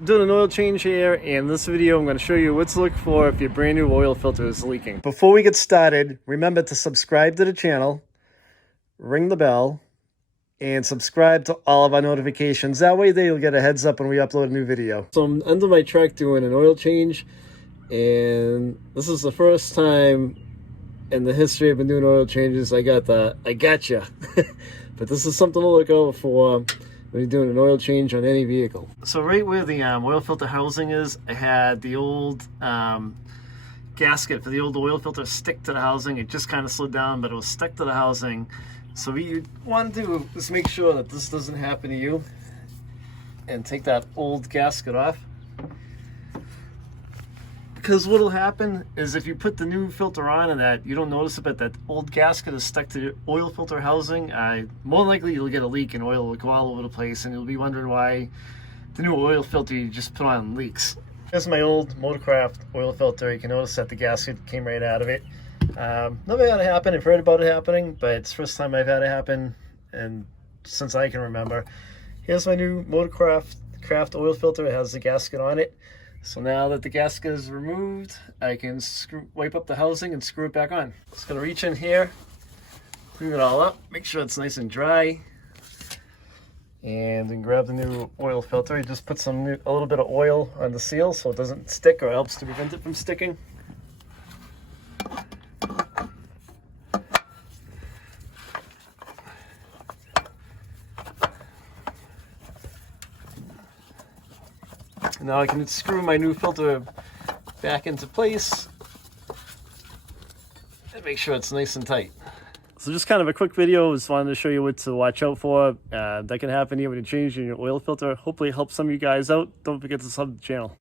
I'm doing an oil change here, and in this video I'm going to show you what to look for if your brand new oil filter is leaking. Before we get started, remember to subscribe to the channel, ring the bell, and subscribe to all of our notifications. That way you'll get a heads up when we upload a new video. So I'm under my truck doing an oil change, and this is the first time in the history I've been doing oil changes I got the I gotcha. But this is something to look out for when you're doing an oil change on any vehicle. So right where the oil filter housing is, I had the old gasket for the old oil filter stick to the housing. It just kind of slid down, but it was stuck to the housing. So what you want to do is make sure that this doesn't happen to you, and take that old gasket off. Because what'll happen is if you put the new filter on and that you don't notice it, but that old gasket is stuck to your oil filter housing, more likely you'll get a leak and oil will go all over the place, and you'll be wondering why the new oil filter you just put on leaks. Here's my old Motorcraft oil filter. You can notice that the gasket came right out of it. Never had it happen. I've heard about it happening, but it's the first time I've had it happen, and since I can remember. Here's my new Motorcraft oil filter. It has the gasket on it. So now that the gasket is removed, I can wipe up the housing and screw it back on. Just gonna reach in here, clean it all up, make sure it's nice and dry, and then grab the new oil filter. You just put a little bit of oil on the seal so it doesn't stick, or helps to prevent it from sticking. Now I can screw my new filter back into place and make sure it's nice and tight. So just kind of a quick video. Just wanted to show you what to watch out for. That can happen here when you're changing your oil filter. Hopefully it helps some of you guys out. Don't forget to sub the channel.